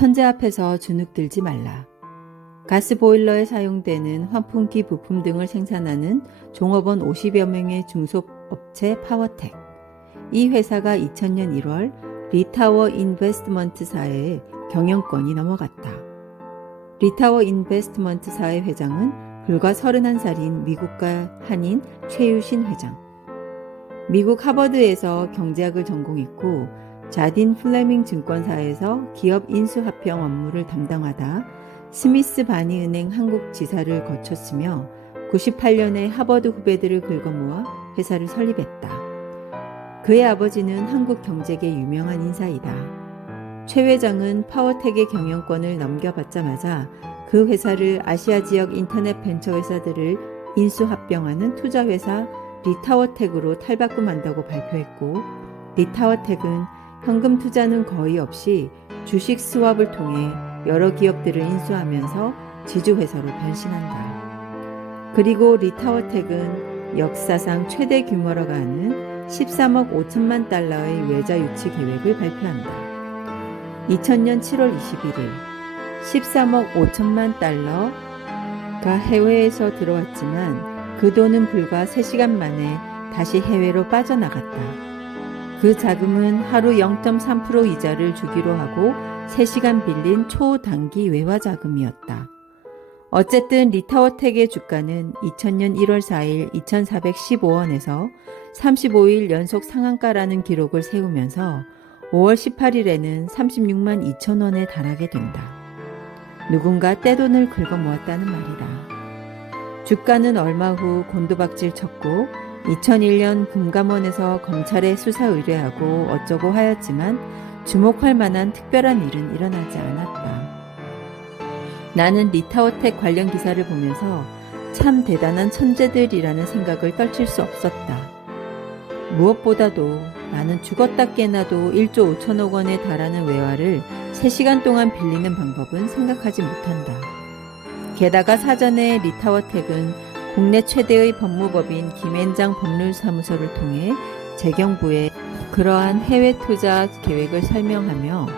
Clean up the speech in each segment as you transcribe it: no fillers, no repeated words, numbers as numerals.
천재 앞에서 주눅들지 말라. 가스보일러에 사용되는 환풍기 부품 등을 생산하는 종업원 50여 명의 중소업체 파워텍. 이 회사가 2000년 1월 리타워 인베스트먼트사의 경영권이 넘어갔다. 리타워 인베스트먼트사의 회장은 불과 31살인 미국가 한인 최유신 회장. 미국 하버드에서 경제학을 전공했고 자딘 플레밍 증권사에서 기업 인수합병 업무를 담당하다 스미스 바니 은행 한국 지사를 거쳤으며 98년에 하버드 후배들을 긁어모아 회사를 설립했다. 그의 아버지는 한국 경제계 유명한 인사이다. 최 회장은 파워텍의 경영권을 넘겨받자마자 그 회사를 아시아 지역 인터넷 벤처 회사들을 인수합병하는 투자회사 리타워텍으로 탈바꿈한다고 발표했고, 리타워텍은 현금 투자는 거의 없이 주식 스왑을 통해 여러 기업들을 인수하면서 지주회사로 변신한다. 그리고 리타워텍은 역사상 최대 규모라고 하는 13억 5천만 달러의 외자 유치 계획을 발표한다. 2000년 7월 21일 13억 5천만 달러가 해외에서 들어왔지만 그 돈은 불과 3시간 만에 다시 해외로 빠져나갔다. 그 자금은 하루 0.3% 이자를 주기로 하고 3시간 빌린 초단기 외화 자금이었다. 어쨌든 리타워텍의 주가는 2000년 1월 4일 2415원에서 35일 연속 상한가라는 기록을 세우면서 5월 18일에는 36만 2천 원에 달하게 된다. 누군가 떼돈을 긁어모았다는 말이다. 주가는 얼마 후 곤두박질 쳤고 2001년 금감원에서 검찰에 수사 의뢰하고 어쩌고 하였지만 주목할 만한 특별한 일은 일어나지 않았다. 나는 리타워텍 관련 기사를 보면서 참 대단한 천재들이라는 생각을 떨칠 수 없었다. 무엇보다도 나는 죽었다 깨나도 1조 5천억 원에 달하는 외화를 3시간 동안 빌리는 방법은 생각하지 못한다. 게다가 사전에 리타워텍은 국내 최대의 법무법인 김앤장 법률사무소를 통해 재경부에 그러한 해외 투자 계획을 설명하며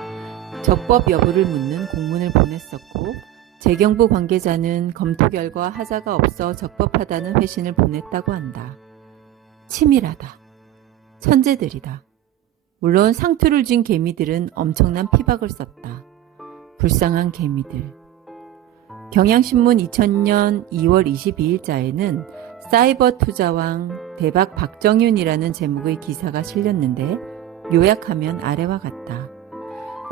적법 여부를 묻는 공문을 보냈었고, 재경부 관계자는 검토 결과 하자가 없어 적법하다는 회신을 보냈다고 한다. 치밀하다. 천재들이다. 물론 상투를 쥔 개미들은 엄청난 피박을 썼다. 불쌍한 개미들. 경향신문 2000년 2월 22일자에는 사이버 투자왕 대박 박정윤이라는 제목의 기사가 실렸는데 요약하면 아래와 같다.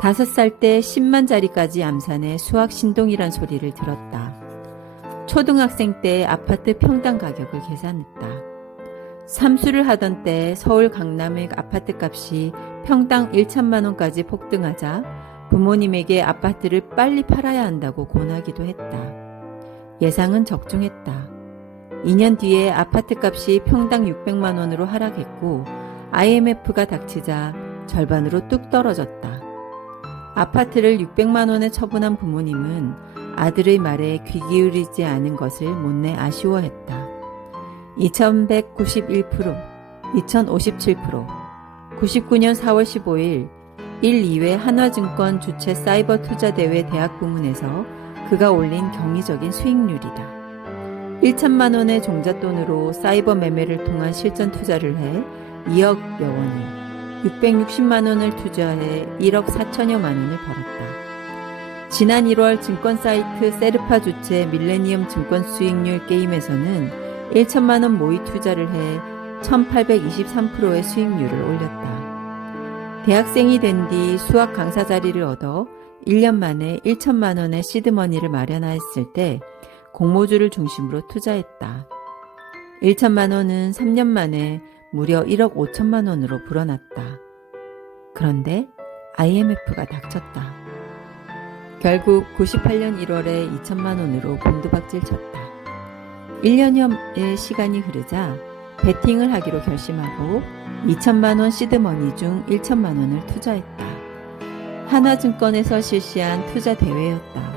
5살 때 10만짜리까지 암산해 수학 신동이란 소리를 들었다. 초등학생 때 아파트 평당 가격을 계산했다. 삼수를 하던 때 서울 강남의 아파트 값이 평당 1천만 원까지 폭등하자 부모님에게 아파트를 빨리 팔아야 한다고 권하기도 했다. 예상은 적중했다. 2년 뒤에 아파트 값이 평당 600만 원으로 하락했고 IMF가 닥치자 절반으로 뚝 떨어졌다. 아파트를 600만 원에 처분한 부모님은 아들의 말에 귀 기울이지 않은 것을 못내 아쉬워했다. 2191%, 2057%, 99년 4월 15일 1, 2회 한화증권 주최 사이버 투자대회 대학 부문에서 그가 올린 경이적인 수익률이다. 1천만 원의 종잣돈으로 사이버 매매를 통한 실전 투자를 해 2억여 원을, 660만 원을 투자해 1억 4천여만 원을 벌었다. 지난 1월 증권 사이트 세르파 주최 밀레니엄 증권 수익률 게임에서는 1천만 원 모의 투자를 해 1823%의 수익률을 올렸다. 대학생이 된 뒤 수학 강사 자리를 얻어 1년 만에 1천만 원의 시드머니를 마련하였을 때 공모주를 중심으로 투자했다. 1천만 원은 3년 만에 무려 1억 5천만 원으로 불어났다. 그런데 IMF가 닥쳤다. 결국 98년 1월에 2천만 원으로 곤두박질 쳤다. 1년여의 시간이 흐르자 베팅을 하기로 결심하고 2천만 원 시드머니 중 1천만 원을 투자했다. 한화증권에서 실시한 투자 대회였다.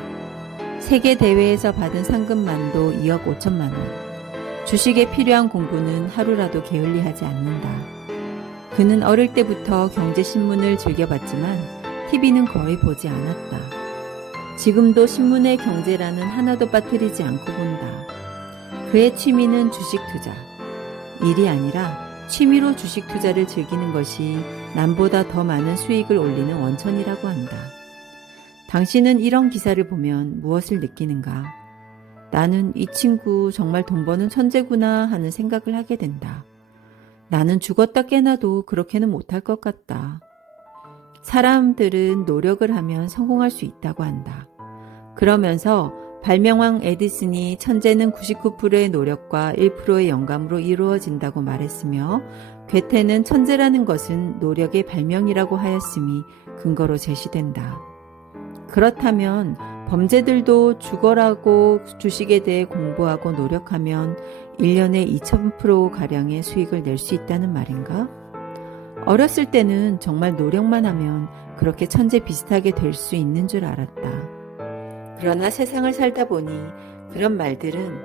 세계 대회에서 받은 상금만도 2억 5천만 원. 주식에 필요한 공부는 하루라도 게을리하지 않는다. 그는 어릴 때부터 경제신문을 즐겨봤지만 TV는 거의 보지 않았다. 지금도 신문의 경제라는 하나도 빠뜨리지 않고 본다. 그의 취미는 주식 투자. 일이 아니라 취미로 주식 투자를 즐기는 것이 남보다 더 많은 수익을 올리는 원천이라고 한다. 당신은 이런 기사를 보면 무엇을 느끼는가? 나는 이 친구 정말 돈 버는 천재구나 하는 생각을 하게 된다. 나는 죽었다 깨나도 그렇게는 못할 것 같다. 사람들은 노력을 하면 성공할 수 있다고 한다. 그러면서 발명왕 에디슨이 천재는 99%의 노력과 1%의 영감으로 이루어진다고 말했으며 괴테는 천재라는 것은 노력의 발명이라고 하였음이 근거로 제시된다. 그렇다면 범죄들도 죽어라고 주식에 대해 공부하고 노력하면 1년에 2000%가량의 수익을 낼 수 있다는 말인가? 어렸을 때는 정말 노력만 하면 그렇게 천재 비슷하게 될 수 있는 줄 알았다. 그러나 세상을 살다 보니 그런 말들은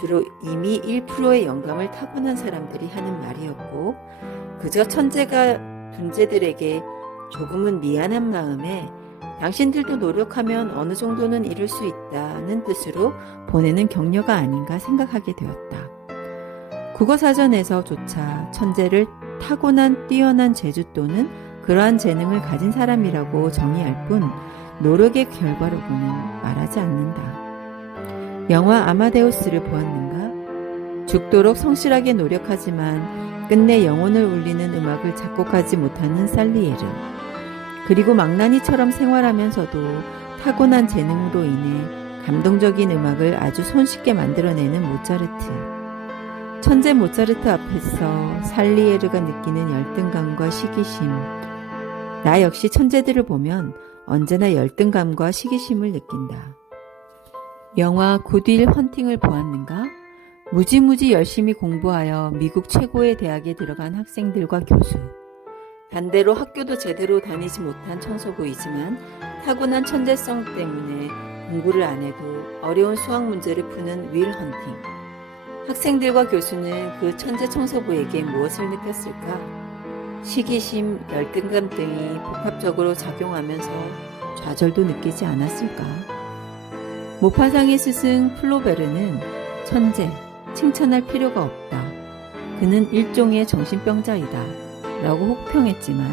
주로 이미 1%의 영감을 타고난 사람들이 하는 말이었고 그저 천재가 존재들에게 조금은 미안한 마음에 당신들도 노력하면 어느 정도는 이룰 수 있다는 뜻으로 보내는 격려가 아닌가 생각하게 되었다. 국어사전에서조차 천재를 타고난 뛰어난 재주 또는 그러한 재능을 가진 사람이라고 정의할 뿐 노력의 결과로고는 말하지 않는다. 영화 아마데우스를 보았는가? 죽도록 성실하게 노력하지만 끝내 영혼을 울리는 음악을 작곡하지 못하는 살리에르. 그리고 망나니처럼 생활하면서도 타고난 재능으로 인해 감동적인 음악을 아주 손쉽게 만들어내는 모차르트. 천재 모차르트 앞에서 살리에르가 느끼는 열등감과 시기심. 나 역시 천재들을 보면 언제나 열등감과 시기심을 느낀다. 영화 굿윌 헌팅을 보았는가? 무지무지 열심히 공부하여 미국 최고의 대학에 들어간 학생들과 교수. 반대로 학교도 제대로 다니지 못한 청소부이지만 타고난 천재성 때문에 공부를 안 해도 어려운 수학 문제를 푸는 윌 헌팅. 학생들과 교수는 그 천재 청소부에게 무엇을 느꼈을까? 시기심, 열등감 등이 복합적으로 작용하면서 좌절도 느끼지 않았을까? 모파상의 스승 플로베르는 천재, 칭찬할 필요가 없다. 그는 일종의 정신병자이다. 라고 혹평했지만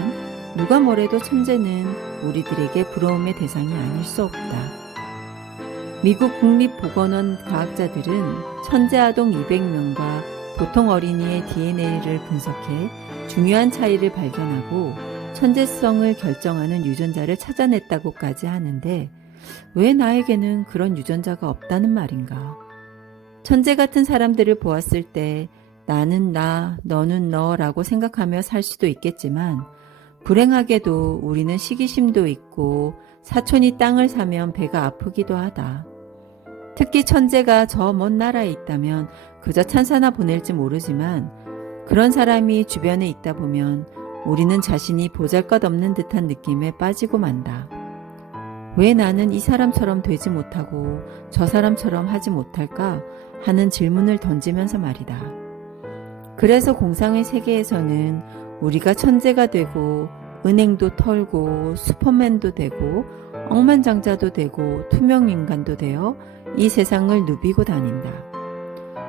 누가 뭐래도 천재는 우리들에게 부러움의 대상이 아닐 수 없다. 미국 국립보건원 과학자들은 천재 아동 200명과 보통 어린이의 DNA를 분석해 중요한 차이를 발견하고 천재성을 결정하는 유전자를 찾아냈다고까지 하는데 왜 나에게는 그런 유전자가 없다는 말인가? 천재 같은 사람들을 보았을 때 나는 나, 너는 너라고 생각하며 살 수도 있겠지만 불행하게도 우리는 시기심도 있고 사촌이 땅을 사면 배가 아프기도 하다. 특히 천재가 저 먼 나라에 있다면 그저 찬사나 보낼지 모르지만 그런 사람이 주변에 있다 보면 우리는 자신이 보잘것없는 듯한 느낌에 빠지고 만다. 왜 나는 이 사람처럼 되지 못하고 저 사람처럼 하지 못할까 하는 질문을 던지면서 말이다. 그래서 공상의 세계에서는 우리가 천재가 되고 은행도 털고 슈퍼맨도 되고 억만장자도 되고 투명인간도 되어 이 세상을 누비고 다닌다.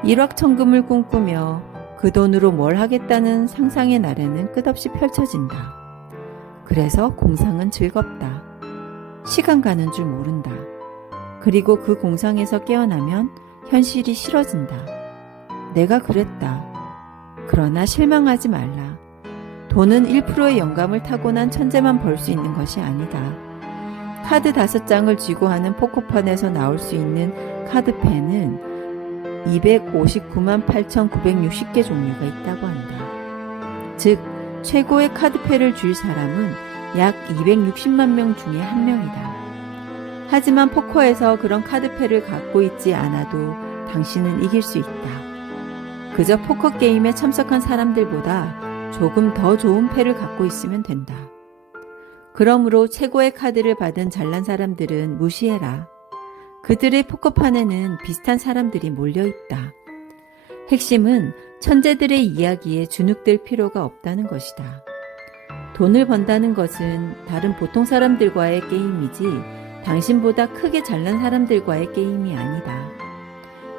일확천금을 꿈꾸며 그 돈으로 뭘 하겠다는 상상의 날에는 끝없이 펼쳐진다. 그래서 공상은 즐겁다. 시간 가는 줄 모른다. 그리고 그 공상에서 깨어나면 현실이 싫어진다. 내가 그랬다. 그러나 실망하지 말라. 돈은 1%의 영감을 타고난 천재만 벌 수 있는 것이 아니다. 카드 5장을 쥐고 하는 포커판에서 나올 수 있는 카드패는 259만 8,960개 종류가 있다고 한다. 즉, 최고의 카드패를 쥘 사람은 약 260만 명 중에 한 명이다. 하지만 포커에서 그런 카드패를 갖고 있지 않아도 당신은 이길 수 있다. 그저 포커 게임에 참석한 사람들보다 조금 더 좋은 패를 갖고 있으면 된다. 그러므로 최고의 카드를 받은 잘난 사람들은 무시해라. 그들의 포커판에는 비슷한 사람들이 몰려있다. 핵심은 천재들의 이야기에 주눅들 필요가 없다는 것이다. 돈을 번다는 것은 다른 보통 사람들과의 게임이지 당신보다 크게 잘난 사람들과의 게임이 아니다.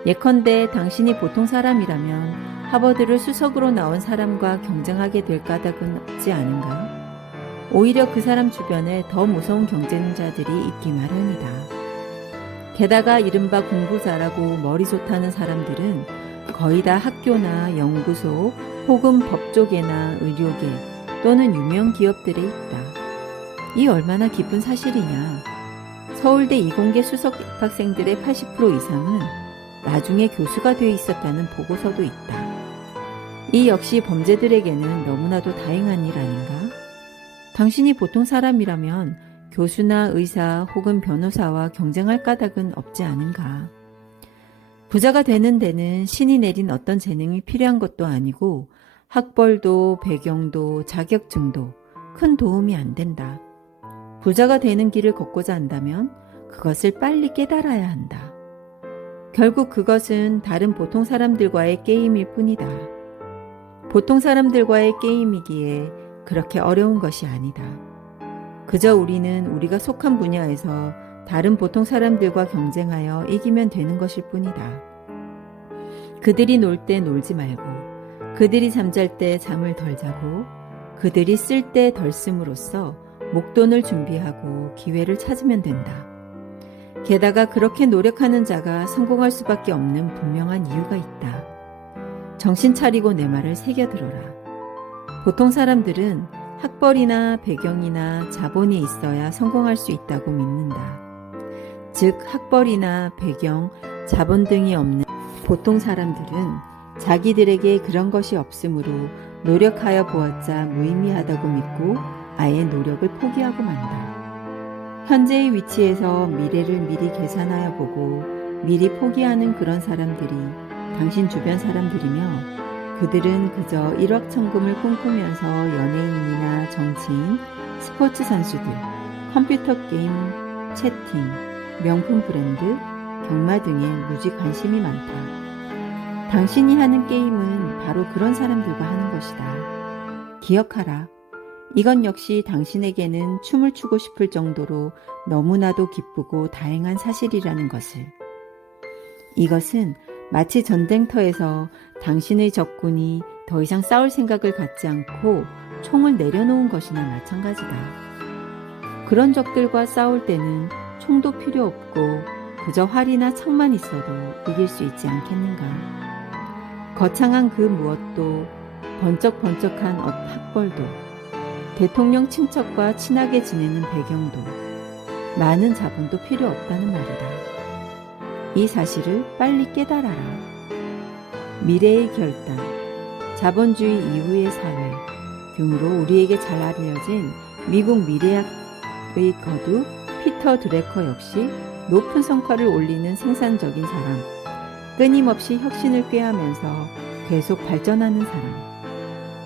예컨대 당신이 보통 사람이라면 하버드를 수석으로 나온 사람과 경쟁하게 될 까닭은 없지 않은가? 오히려 그 사람 주변에 더 무서운 경쟁자들이 있기 마련이다. 게다가 이른바 공부 잘하고 머리 좋다는 사람들은 거의 다 학교나 연구소 혹은 법조계나 의료계 또는 유명 기업들에 있다. 이 얼마나 기쁜 사실이냐. 서울대 이공계 수석 입학생들의 80% 이상은 나중에 교수가 되어 있었다는 보고서도 있다. 이 역시 범죄들에게는 너무나도 다행한 일 아닌가? 당신이 보통 사람이라면 교수나 의사 혹은 변호사와 경쟁할 까닭은 없지 않은가? 부자가 되는 데는 신이 내린 어떤 재능이 필요한 것도 아니고 학벌도 배경도 자격증도 큰 도움이 안 된다. 부자가 되는 길을 걷고자 한다면 그것을 빨리 깨달아야 한다. 결국 그것은 다른 보통 사람들과의 게임일 뿐이다. 보통 사람들과의 게임이기에 그렇게 어려운 것이 아니다. 그저 우리는 우리가 속한 분야에서 다른 보통 사람들과 경쟁하여 이기면 되는 것일 뿐이다. 그들이 놀 때 놀지 말고, 그들이 잠잘 때 잠을 덜 자고, 그들이 쓸 때 덜 씀으로써 목돈을 준비하고 기회를 찾으면 된다. 게다가 그렇게 노력하는 자가 성공할 수밖에 없는 분명한 이유가 있다. 정신 차리고 내 말을 새겨들어라. 보통 사람들은 학벌이나 배경이나 자본이 있어야 성공할 수 있다고 믿는다. 즉, 학벌이나 배경, 자본 등이 없는 보통 사람들은 자기들에게 그런 것이 없으므로 노력하여 보았자 무의미하다고 믿고 아예 노력을 포기하고 만다. 현재의 위치에서 미래를 미리 계산하여 보고 미리 포기하는 그런 사람들이 당신 주변 사람들이며 그들은 그저 일확천금을 꿈꾸면서 연예인이나 정치인, 스포츠 선수들, 컴퓨터 게임, 채팅, 명품 브랜드, 경마 등에 무지 관심이 많다. 당신이 하는 게임은 바로 그런 사람들과 하는 것이다. 기억하라. 이건 역시 당신에게는 춤을 추고 싶을 정도로 너무나도 기쁘고 다행한 사실이라는 것을. 이것은 마치 전쟁터에서 당신의 적군이 더 이상 싸울 생각을 갖지 않고 총을 내려놓은 것이나 마찬가지다. 그런 적들과 싸울 때는 총도 필요 없고 그저 활이나 창만 있어도 이길 수 있지 않겠는가. 거창한 그 무엇도, 번쩍번쩍한 학벌도, 대통령 친척과 친하게 지내는 배경도, 많은 자본도 필요 없다는 말이다. 이 사실을 빨리 깨달아라. 미래의 결단, 자본주의 이후의 사회 등으로 우리에게 잘 알려진 미국 미래학의 거두 피터 드래커 역시 높은 성과를 올리는 생산적인 사람, 끊임없이 혁신을 꾀하면서 계속 발전하는 사람,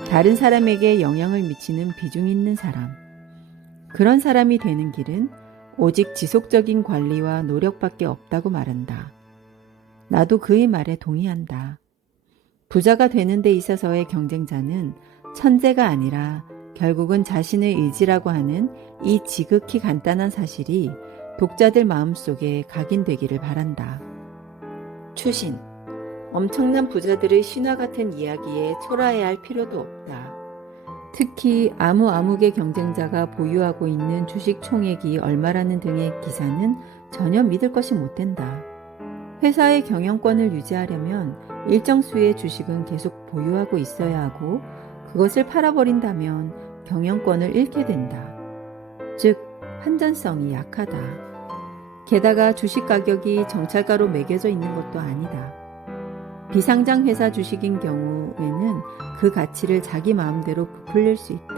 다른 사람에게 영향을 미치는 비중 있는 사람, 그런 사람이 되는 길은 오직 지속적인 관리와 노력밖에 없다고 말한다. 나도 그의 말에 동의한다. 부자가 되는 데 있어서의 경쟁자는 천재가 아니라 결국은 자신의 의지라고 하는 이 지극히 간단한 사실이 독자들 마음속에 각인되기를 바란다. 추신. 엄청난 부자들의 신화 같은 이야기에 초라해야 할 필요도 없다. 특히 암흑의 경쟁자가 보유하고 있는 주식 총액이 얼마라는 등의 기사는 전혀 믿을 것이 못 된다. 회사의 경영권을 유지하려면 일정 수의 주식은 계속 보유하고 있어야 하고 그것을 팔아버린다면 경영권을 잃게 된다. 즉, 환전성이 약하다. 게다가 주식 가격이 정찰가로 매겨져 있는 것도 아니다. 비상장 회사 주식인 경우에는 그 가치를 자기 마음대로 부풀릴 수 있다.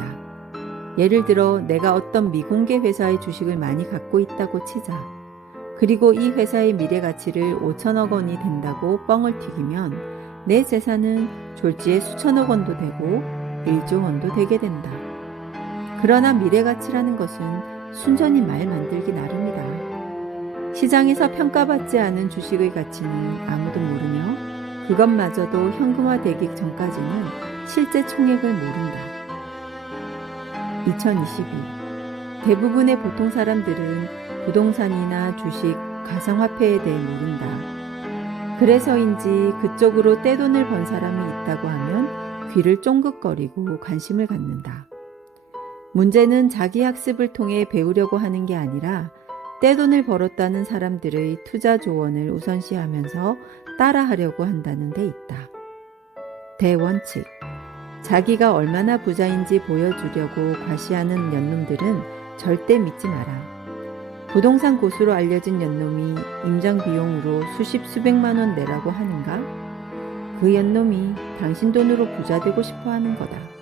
예를 들어 내가 어떤 미공개 회사의 주식을 많이 갖고 있다고 치자. 그리고 이 회사의 미래 가치를 5천억 원이 된다고 뻥을 튀기면 내 재산은 졸지에 수천억 원도 되고 1조 원도 되게 된다. 그러나 미래 가치라는 것은 순전히 말 만들기 나름이다. 시장에서 평가받지 않은 주식의 가치는 아무도 모르며 그것마저도 현금화되기 전까지는 실제 총액을 모른다. 2022 대부분의 보통 사람들은 부동산이나 주식, 가상화폐에 대해 모른다. 그래서인지 그쪽으로 떼돈을 번 사람이 있다고 하면 귀를 쫑긋거리고 관심을 갖는다. 문제는 자기 학습을 통해 배우려고 하는 게 아니라 떼돈을 벌었다는 사람들의 투자 조언을 우선시하면서 따라하려고 한다는 데 있다. 대원칙. 자기가 얼마나 부자인지 보여주려고 과시하는 연놈들은 절대 믿지 마라. 부동산 고수로 알려진 연놈이 임장 비용으로 수십 수백만 원 내라고 하는가? 그 연놈이 당신 돈으로 부자 되고 싶어 하는 거다.